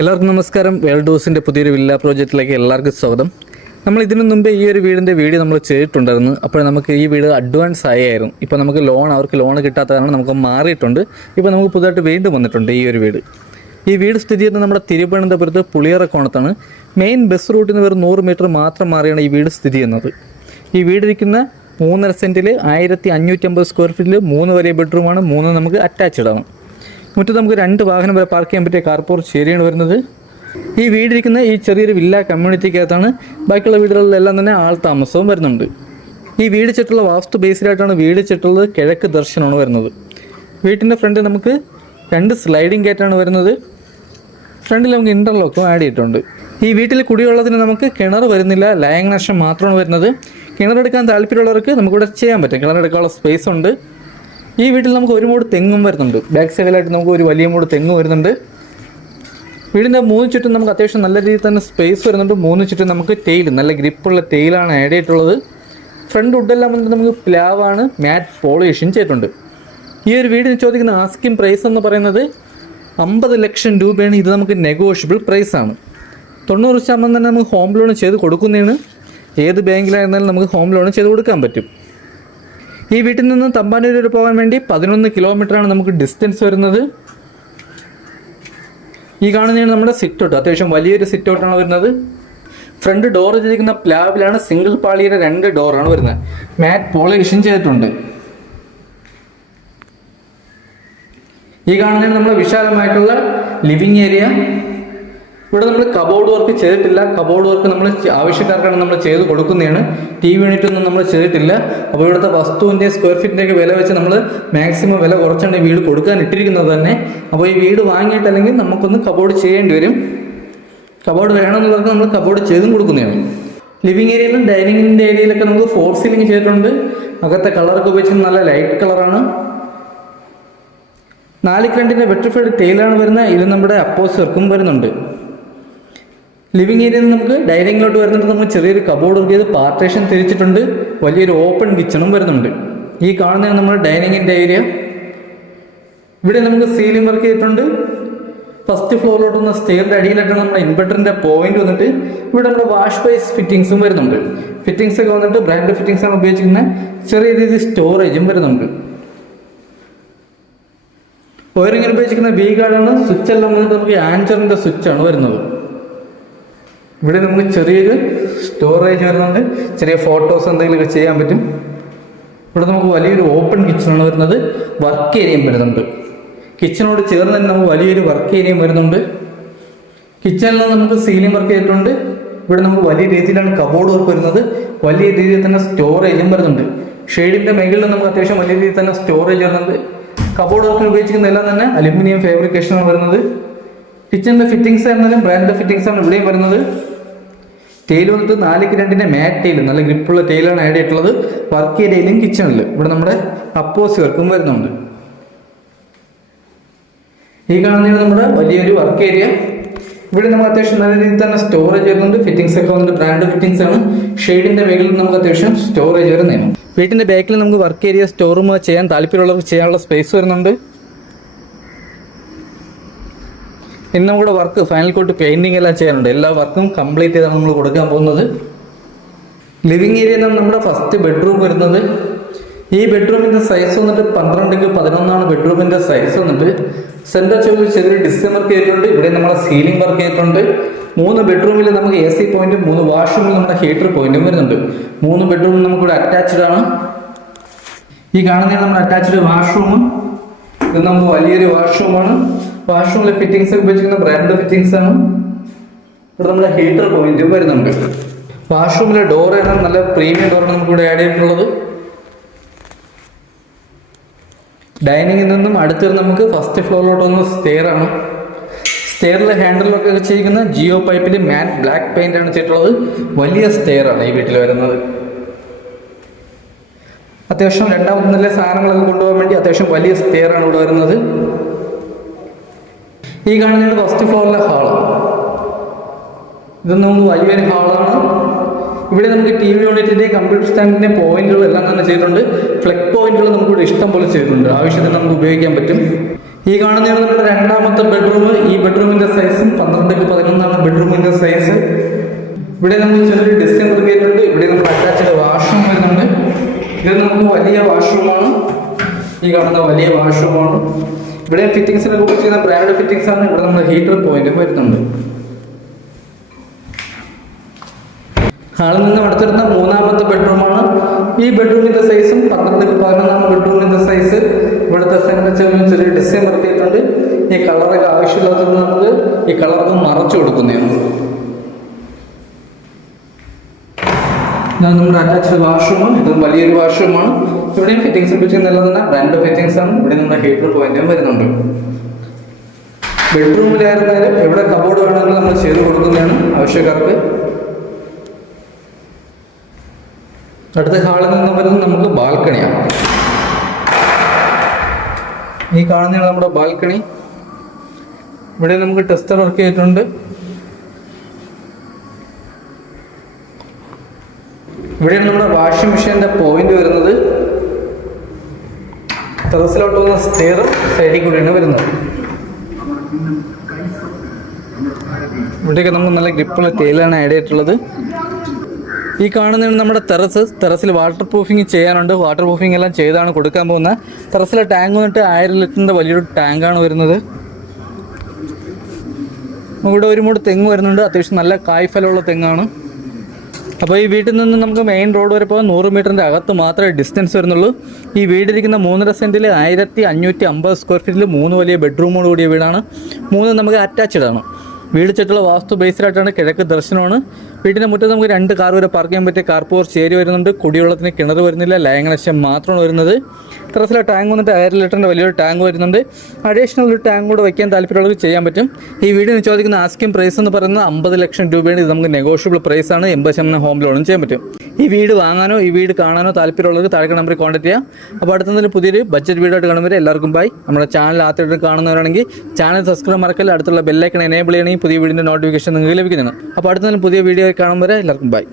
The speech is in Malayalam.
എല്ലാവർക്കും നമസ്കാരം. വേൾഡ് ഹൗസിൻ്റെ പുതിയൊരു വില്ല പ്രോജക്റ്റിലേക്ക് എല്ലാവർക്കും സ്വാഗതം. നമ്മൾ ഇതിനു മുമ്പേ ഈ ഒരു വീടിൻ്റെ വീഡിയോ നമ്മൾ ചെയ്തിട്ടുണ്ടായിരുന്നു. അപ്പോൾ നമുക്ക് ഈ വീട് അഡ്വാൻസ് ആയിരുന്നു. ഇപ്പോൾ നമുക്ക് അവർക്ക് ലോൺ കിട്ടാത്ത കാരണം നമുക്ക് മാറിയിട്ടുണ്ട്. ഇപ്പോൾ നമുക്ക് പുതുതായിട്ട് വീണ്ടും വന്നിട്ടുണ്ട് ഈ ഒരു വീട്. ഈ വീട് സ്ഥിതി ചെയ്യുന്നത് നമ്മുടെ തിരുവനന്തപുരത്ത് പുളിയറക്കോണത്താണ്. മെയിൻ ബസ് റൂട്ടിൽ നിന്ന് വെറും 100 മീറ്റർ മാത്രം മാറിയാണ് ഈ വീട് സ്ഥിതി ചെയ്യുന്നത്. ഈ വീടിരിക്കുന്ന 3.5 സെൻറ്റിൽ 1550 സ്ക്വയർ ഫീറ്റിൽ 3 വലിയ ബെഡ്റൂമാണ്, 3 നമുക്ക് അറ്റാച്ച്ഡ് ആണ്. മുറ്റത്ത് നമുക്ക് 2 വാഹനം വരെ പാർക്ക് ചെയ്യാൻ പറ്റിയ കാർപോർട്ട് ഏരിയയാണ് വരുന്നത്. ഈ വീടിരിക്കുന്ന ഈ ചെറിയൊരു വില്ല കമ്മ്യൂണിറ്റിക്കകത്താണ്. ബാക്കിയുള്ള വീടുകളിലെല്ലാം തന്നെ ആൾ താമസവും വരുന്നുണ്ട്. ഈ വീട് ചുറ്റുള്ള വാസ്തു ബേസിലായിട്ടാണ് വീട് ചുറ്റുള്ളത്. കിഴക്ക് ദർശനമാണ് വരുന്നത്. വീട്ടിൻ്റെ ഫ്രണ്ട് നമുക്ക് 2 സ്ലൈഡിംഗ് ഗേറ്റാണ് വരുന്നത്. ഫ്രണ്ടിൽ നമുക്ക് ഇൻ്റർലോക്കും ആഡ് ചെയ്തിട്ടുണ്ട്. ഈ വീട്ടിൽ കുടിവെള്ളത്തിന് നമുക്ക് കിണർ വരുന്നില്ല, ലൈൻ കണക്ഷൻ മാത്രമാണ് വരുന്നത്. കിണറെടുക്കാൻ താല്പര്യമുള്ളവർക്ക് നമുക്കിവിടെ ചെയ്യാൻ പറ്റും. കിണറെടുക്കാനുള്ള സ്പേസ് ഉണ്ട്. ഈ വീട്ടിൽ നമുക്ക് ഒരു മൂട് തെങ്ങും വരുന്നുണ്ട്. ബാക്ക് സൈഡിലായിട്ട് നമുക്ക് ഒരു വലിയ മൂട് തെങ്ങ് വരുന്നുണ്ട്. വീടിൻ്റെ 3 ചുറ്റും നമുക്ക് അത്യാവശ്യം നല്ല രീതിയിൽ തന്നെ സ്പേസ് വരുന്നുണ്ട്. 3 ചുറ്റും നമുക്ക് ടെയിൽ, നല്ല ഗ്രിപ്പുള്ള ടെയിലാണ് ആഡ് ചെയ്തിട്ടുള്ളത്. ഫ്രണ്ട് വുഡെല്ലാം വന്നിട്ട് നമുക്ക് പ്ലാവാണ്, മാറ്റ് പോളിഷും ചെയ്തിട്ടുണ്ട്. ഈ ഒരു വീടിന് ചോദിക്കുന്ന ആസ്കിംഗ് പ്രൈസ് എന്ന് പറയുന്നത് 50 ലക്ഷം രൂപയാണ്. ഇത് നമുക്ക് നെഗോഷ്യബിൾ പ്രൈസാണ്. 90% തന്നെ നമുക്ക് ഹോം ലോൺ ചെയ്ത് കൊടുക്കുന്നതാണ്. ഏത് ബാങ്കിലായിരുന്നാലും നമുക്ക് ഹോം ലോൺ ചെയ്ത് കൊടുക്കാൻ പറ്റും. ഈ വീട്ടിൽ നിന്ന് തമ്പാനൂർ വരെ പോകാൻ വേണ്ടി 11 കിലോമീറ്ററാണ് നമുക്ക് ഡിസ്റ്റൻസ് വരുന്നത്. ഈ കാണുന്നതാണ് നമ്മുടെ സിറ്റ് ഔട്ട്. അത്യാവശ്യം വലിയൊരു സിറ്റ് ഔട്ടാണ് വരുന്നത്. ഫ്രണ്ട് ഡോർ ചെയ്തിരിക്കുന്ന പ്ലാവിലാണ്. സിംഗിൾ പാളിയുടെ 2 ഡോറാണ് വരുന്നത്. മാറ്റ് പോളിഷും ചെയ്തിട്ടുണ്ട്. ഈ കാണുന്നതാണ് നമ്മുടെ വിശാലമായിട്ടുള്ള ലിവിങ് ഏരിയ. ഇവിടെ നമ്മൾ കബോർഡ് വർക്ക് ചെയ്തിട്ടില്ല. കബോർഡ് വർക്ക് നമ്മൾ ആവശ്യക്കാർക്കാണ് നമ്മൾ ചെയ്ത് കൊടുക്കുന്നതാണ്. TV യൂണിറ്റ് ഒന്നും നമ്മൾ ചെയ്തിട്ടില്ല. അപ്പോൾ ഇവിടുത്തെ വസ്തുവിൻ്റെ സ്ക്വയർ ഫീറ്റിൻ്റെയൊക്കെ വില വെച്ച് നമ്മൾ മാക്സിമം വില കുറച്ചാണ് ഈ വീട് കൊടുക്കാൻ ഇട്ടിരിക്കുന്നത് തന്നെ. അപ്പോൾ ഈ വീട് വാങ്ങിയിട്ടല്ലെങ്കിൽ നമുക്കൊന്ന് കബോർഡ് ചെയ്യേണ്ടി വരും. കബോർഡ് വേണമെന്നുള്ളവർക്ക് നമ്മൾ കബോർഡ് ചെയ്തും കൊടുക്കുന്നതാണ്. ലിവിങ് ഏരിയയിലും ഡൈനിങ്ങിൻ്റെ ഏരിയയിലൊക്കെ നമുക്ക് 4 സീലിംഗ് ചെയ്തിട്ടുണ്ട്. അകത്തെ കളറൊക്കെ ഉപയോഗിച്ച് നല്ല ലൈറ്റ് കളറാണ്. 4 വെട്രിഫൈഡ് ടൈലാണ് വരുന്നത്. ഇത് നമ്മുടെ അപ്പോസ് വർക്കും വരുന്നുണ്ട്. ലിവിങ് ഏരിയയിൽ നിന്ന് നമുക്ക് ഡൈനിങ്ങിലോട്ട് വരുന്നുണ്ട്. നമ്മൾ ചെറിയൊരു കബോർഡ് വർക്ക് ചെയ്ത് പാർട്ടേഷൻ തിരിച്ചിട്ടുണ്ട്. വലിയൊരു ഓപ്പൺ കിച്ചണും വരുന്നുണ്ട്. ഈ കാണുന്നതാണ് നമ്മുടെ ഡൈനിങ്ങിൻ്റെ ഏരിയ. ഇവിടെ നമുക്ക് സീലിംഗ് വർക്ക് ചെയ്തിട്ടുണ്ട്. ഫസ്റ്റ് ഫ്ലോറിലോട്ട് വന്ന സ്റ്റെയറിൻ്റെ അടിയിലായിട്ടാണ് നമ്മുടെ ഇൻവെർട്ടറിൻ്റെ പോയിന്റ് വന്നിട്ട്. ഇവിടെ നമ്മുടെ വാഷ് ബേസ് ഫിറ്റിംഗ്സും വരുന്നുണ്ട്. ഫിറ്റിംഗ്സ് ഒക്കെ വന്നിട്ട് ബ്രാൻഡ് ഫിറ്റിംഗ്സ് ആണ് ഉപയോഗിച്ചിരിക്കുന്നത്. ചെറിയ രീതിയിൽ സ്റ്റോറേജും വരുന്നുണ്ട്. വയറിങ്ങിന് ഉപയോഗിച്ചിരിക്കുന്ന വി ഗാർഡാണ്. സ്വിച്ച് എല്ലാം വന്നിട്ട് നമുക്ക് ആൻസറിൻ്റെ സ്വിച്ചാണ് വരുന്നത്. ഇവിടെ നമുക്ക് ചെറിയൊരു സ്റ്റോറേജ് വരുന്നുണ്ട്. ചെറിയ ഫോട്ടോസ് എന്തെങ്കിലുമൊക്കെ ചെയ്യാൻ പറ്റും. ഇവിടെ നമുക്ക് വലിയൊരു ഓപ്പൺ കിച്ചണാണ് വരുന്നത്. വർക്ക് ഏരിയയും വരുന്നുണ്ട്. കിച്ചണോട് ചേർന്ന് തന്നെ നമുക്ക് വലിയൊരു വർക്ക് ഏരിയയും വരുന്നുണ്ട്. കിച്ചണിൽ നമുക്ക് സീലിംഗ് വർക്ക് ചെയ്തിട്ടുണ്ട്. ഇവിടെ നമുക്ക് വലിയ രീതിയിലാണ് കബോർഡ് വർക്ക് വരുന്നത്. വലിയ രീതിയിൽ തന്നെ സ്റ്റോറേജും വരുന്നുണ്ട്. ഷെയ്ഡിൻ്റെ മേഖലയിൽ നമുക്ക് അത്യാവശ്യം വലിയ രീതിയിൽ തന്നെ സ്റ്റോറേജ് വരുന്നുണ്ട്. കബോർഡ് വർക്കിന് ഉപയോഗിച്ചിരിക്കുന്ന എല്ലാം തന്നെ അലുമിനിയം ഫാബ്രിക്കേഷനാണ് വരുന്നത്. കിച്ചണിൻ്റെ ഫിറ്റിംഗ്സ് ആയിരുന്നാലും ബ്രാൻഡ് ഫിറ്റിംഗ്സ് ആണ് ഇവിടെയും വരുന്നത്. ടൈൽ വന്നിട്ട് 4:2 മാറ്റ് ടൈൽ, നല്ല ഗ്രിപ്പുള്ള ടൈലാണ് ആഡ് ചെയ്തിട്ടുള്ളത്. വർക്ക് ഏരിയയിലും കിച്ചണിൽ ഇവിടെ നമ്മുടെ അപ്പോസ് വർക്കും വരുന്നുണ്ട്. ഈ കാണുന്നതാണ് നമ്മുടെ വലിയൊരു വർക്ക് ഏരിയ. ഇവിടെ നമുക്ക് അത്യാവശ്യം നല്ല രീതിയിൽ തന്നെ സ്റ്റോറേജ് വരുന്നുണ്ട്. ഫിറ്റിംഗ്സ് ഒക്കെ വന്നിട്ട് ബ്രാൻഡ് ഫിറ്റിംഗ്സ് ആണ്. ഷെയ്ഡിന്റെ മേഖലയിൽ നമുക്ക് അത്യാവശ്യം സ്റ്റോറേജ് വരുന്നതാണ്. വീട്ടിന്റെ ബാക്കിൽ നമുക്ക് വർക്ക് ഏരിയ, സ്റ്റോർ റൂം ചെയ്യാൻ താല്പര്യമുള്ളവർക്ക് ചെയ്യാനുള്ള സ്പേസ് വരുന്നുണ്ട്. ഇന്ന് നമ്മുടെ വർക്ക് ഫൈനൽ കോട്ട് പെയിന്റിംഗ് എല്ലാം ചെയ്യാനുണ്ട്. എല്ലാ വർക്കും കംപ്ലീറ്റ് ചെയ്താണ് നമ്മൾ കൊടുക്കാൻ പോകുന്നത്. ലിവിങ് ഏരിയയിലാണ് നമ്മുടെ ഫസ്റ്റ് ബെഡ്റൂം വരുന്നത്. ഈ ബെഡ്റൂമിന്റെ സൈസ് വന്നിട്ട് 12x11 ബെഡ്റൂമിന്റെ സൈസ് വന്നിട്ട്. സെന്റർ ചോദിച്ച് ചെറിയൊരു ഡിസൈൻ വർക്ക് ചെയ്തിട്ടുണ്ട്. ഇവിടെ നമ്മുടെ സീലിംഗ് വർക്ക് ചെയ്തിട്ടുണ്ട്. 3 ബെഡ്റൂമിൽ നമുക്ക് AC പോയിന്റും 3 വാഷ്റൂമിൽ നമ്മുടെ ഹീറ്റർ പോയിന്റും വരുന്നുണ്ട്. 3 ബെഡ്റൂമിൽ നമുക്കിവിടെ അറ്റാച്ച്ഡ് ആണ്. ഈ കാണുന്നതാണ് നമ്മുടെ അറ്റാച്ച്ഡ് വാഷ്റൂം. ഇത് നമുക്ക് വലിയൊരു വാഷ്റൂമാണ്. വാഷ്റൂമിലെ ഫിറ്റിംഗ്സ് ഒക്കെ ഉപയോഗിച്ചിരിക്കുന്ന ബ്രാൻഡ് ഫിറ്റിംഗ്സ് ആണ്. ഇവിടെ നമ്മുടെ ഹീറ്റർ പോയിന്റും വരുന്നുണ്ട്. വാഷ്റൂമിലെ ഡോർ ആണ് നല്ല പ്രീമിയം ഡോറാണ് നമുക്കിവിടെ ആഡ് ചെയ്തിട്ടുള്ളത്. ഡൈനിങ്ങിൽ നിന്നും അടുത്ത് നമുക്ക് ഫസ്റ്റ് ഫ്ലോറിലോട്ട് വന്ന സ്റ്റെയർ ആണ്. സ്റ്റെയറിലെ ഹാൻഡിലൊക്കെ വെച്ചിരിക്കുന്ന ജിയോ പൈപ്പിൽ മാറ്റ് ബ്ലാക്ക് പെയിന്റ് ആണ് ചെയ്തിട്ടുള്ളത്. വലിയ സ്റ്റെയർ ആണ് ഈ വീട്ടിൽ വരുന്നത്. അത്യാവശ്യം 2ാം നില സാധനങ്ങളൊക്കെ കൊണ്ടുപോകാൻ വേണ്ടി അത്യാവശ്യം വലിയ സ്റ്റെയർ ആണ് ഇവിടെ വരുന്നത്. ഈ കാണുന്നത് ഫസ്റ്റ് ഫ്ലോറിലെ ഹാള്. ഇത് നമുക്ക് വലിയൊരു ഹാളാണ്. ഇവിടെ നമുക്ക് TV യൂണിറ്റിന്റെ കമ്പ്യൂട്ടർ സ്റ്റാൻഡിന്റെ പോയിന്റുകൾ എല്ലാം തന്നെ ചെയ്തിട്ടുണ്ട്. ഫ്ലെക്സ് പോയിന്റുകൾ നമുക്ക് ഇവിടെ ഇഷ്ടം പോലെ ചെയ്തിട്ടുണ്ട്. ആവശ്യത്തിന് നമുക്ക് ഉപയോഗിക്കാൻ പറ്റും. ഈ കാണുന്നതാണ് നമ്മുടെ രണ്ടാമത്തെ ബെഡ്റൂം. ഈ ബെഡ്റൂമിന്റെ സൈസും 12 12x11 ബെഡ്റൂമിന്റെ സൈസ്. ഇവിടെ നമുക്ക് ചെറിയൊരു ഡിസൈൻ വരുന്നുണ്ട്. ഇവിടെ നമുക്ക് അറ്റാച്ച്ഡ് വാഷ്റൂം വരുന്നുണ്ട്. ഇത് നമുക്ക് വലിയ വാഷ്റൂമാണ്. ഈ കാണുന്ന വലിയ വാഷ്റൂമാണ്. ഇവിടെ ഫിറ്റിംഗ്സിനെ കുറിച്ച് ചെയ്യുന്ന ബ്രാൻഡ് ഫിറ്റിംഗ്സ് ആണ്. ഇവിടെ നമ്മൾ ഹീറ്റർ പോയിന്റും വരുന്നുണ്ട്. ഹാളിൽ നിന്ന് അടുത്തിരുന്ന മൂന്നാമത്തെ ബെഡ്റൂമാണ്. ഈ ബെഡ്റൂമിന്റെ സൈസും 12x11 ബെഡ്റൂമിന്റെ സൈസ്. ഇവിടുത്തെ ചെറിയ ഡിസൈൻ വരുത്തിയിട്ടുണ്ട്. ഈ കളറൊക്കെ ആവശ്യമില്ലാത്തത് നമുക്ക് ഈ കളറൊക്കെ മറച്ചു കൊടുക്കുന്നതാണ്. നമ്മുടെ അറ്റാച്ച്ഡ് വാഷ്റൂം. ഇത് വലിയൊരു വാഷ്റൂമാണ്. ഇവിടെയും ഫിറ്റിംഗ്സ് നല്ല തന്നെ ബ്രാൻഡ് ഫിറ്റിംഗ്സ് ആണ്. ഇവിടെ നമ്മുടെ ഹീറ്റർ പോയിന്റും വരുന്നുണ്ട്. ബെഡ്റൂമിലായിരുന്നാലും എവിടെ കബോർഡ് വേണമെങ്കിലും നമ്മൾ ചെയ്ത് കൊടുക്കുന്നതാണ് ആവശ്യക്കാർക്ക്. അടുത്ത ഹാളിൽ നിന്ന് വരുന്നത് നമുക്ക് ബാൽക്കണിയാണ്. ഈ കാണുന്നതാണ് നമ്മുടെ ബാൽക്കണി. ഇവിടെ നമുക്ക് ടെസ്റ്റർ വർക്ക് ചെയ്തിട്ടുണ്ട്. ഇവിടെയാണ് നമ്മുടെ വാഷിംഗ് മെഷീൻ്റെ പോയിന്റ് വരുന്നത്. ടെറസിലോട്ട് പോകുന്ന സ്റ്റെയറും സൈഡിൽ കൂടിയാണ് വരുന്നത്. ഇവിടെയൊക്കെ നമുക്ക് നല്ല ഗ്രിപ്പുള്ള ടൈലാണ് ആഡ് ചെയ്തിട്ടുള്ളത്. ഈ കാണുന്നതാണ് നമ്മുടെ ടെറസിൽ വാട്ടർ പ്രൂഫിങ് ചെയ്യാനുണ്ട്. വാട്ടർ പ്രൂഫിങ് എല്ലാം ചെയ്താണ് കൊടുക്കാൻ പോകുന്നത്. ടെറസിലെ ടാങ്ക് വന്നിട്ട് 1000 ലിറ്ററിൻ്റെ വലിയൊരു ടാങ്കാണ് വരുന്നത്. ഇവിടെ ഒരു മൂട് തെങ്ങ് വരുന്നുണ്ട്. അത്യാവശ്യം നല്ല കായ്ഫലമുള്ള തെങ്ങാണ്. അപ്പോൾ ഈ വീട്ടിൽ നിന്ന് നമുക്ക് മെയിൻ റോഡ് വരെ പോകാൻ 100 മീറ്ററിൻ്റെ അകത്ത് മാത്രമേ ഡിസ്റ്റൻസ് വരുന്നുള്ളൂ. ഈ വീടിരിക്കുന്ന 3.5 സെൻറ്റിൽ 1550 സ്ക്വയർ ഫീറ്റിൽ 3 വലിയ ബെഡ്റൂമോട് കൂടിയ വീടാണ്. 3 നമുക്ക് അറ്റാച്ച്ഡ് ആണ്. വീട് ചുറ്റുള്ള വാസ്തു ബേസ്ഡായിട്ടാണ്. കിഴക്ക് ദർശനമാണ്. വീടിൻ്റെ മുറ്റത്ത് നമുക്ക് 2 കാർ വരെ പാർക്ക് ചെയ്യാൻ പറ്റിയ കാർ പോർച്ച് ഏരിയ വരുന്നുണ്ട്. കുടിവെള്ളത്തിന് കിണർ വരുന്നില്ല. ലൈൻ കണക്ഷൻ മാത്രമാണ് വരുന്നത്. ടെറസിലെ ടാങ്ക് വന്നിട്ട് 1000 ലിറ്ററിൻ്റെ വലിയൊരു ടാങ്ക് വരുന്നുണ്ട്. അഡീഷണൽ ഒരു ടാങ്ക് കൂടെ വയ്ക്കാൻ താല്പര്യമുള്ളവർക്ക് ചെയ്യാൻ പറ്റും. ഈ വീടിന് ചോദിക്കുന്ന ആസ്കിംഗ് പ്രൈസ് എന്ന് പറയുന്നത് 50 ലക്ഷം രൂപയാണ്. ഇത് നമുക്ക് നെഗോഷ്യബിൾ പ്രൈസാണ്. 80% ഹോം ലോണും ചെയ്യാൻ പറ്റും. ഈ വീട് വാങ്ങാനോ ഈ വീട് കാണാനോ താല്പര്യമുള്ളവർക്ക് താഴെ നമ്പറിൽ കോൺടാക്ട് ചെയ്യാം. അപ്പോൾ അടുത്തൊരു പുതിയൊരു ബഡ്ജറ്റ് വീഡിയോയിട്ട് കാണുമ്പോൾ എല്ലാവർക്കും ബൈ. നമ്മുടെ ചാനൽ ആദ്യമായിട്ട് കാണുന്നവരാണെങ്കിൽ ചാനൽ സബ്സ്ക്രൈബ് മറക്കല്ല. അടുത്തുള്ള ബെല്ലൈക്കൺ എനേബിൾ ചെയ്യണമെങ്കിൽ പുതിയ വീഡിയോൻ്റെ നോട്ടിഫിക്കേഷൻ നിങ്ങൾക്ക് ലഭിക്കുന്നതാണ്. അപ്പോൾ അടുത്തൊരു പുതിയ വീഡിയോ കാണുമ്പോൾ എല്ലാവർക്കും ബൈ.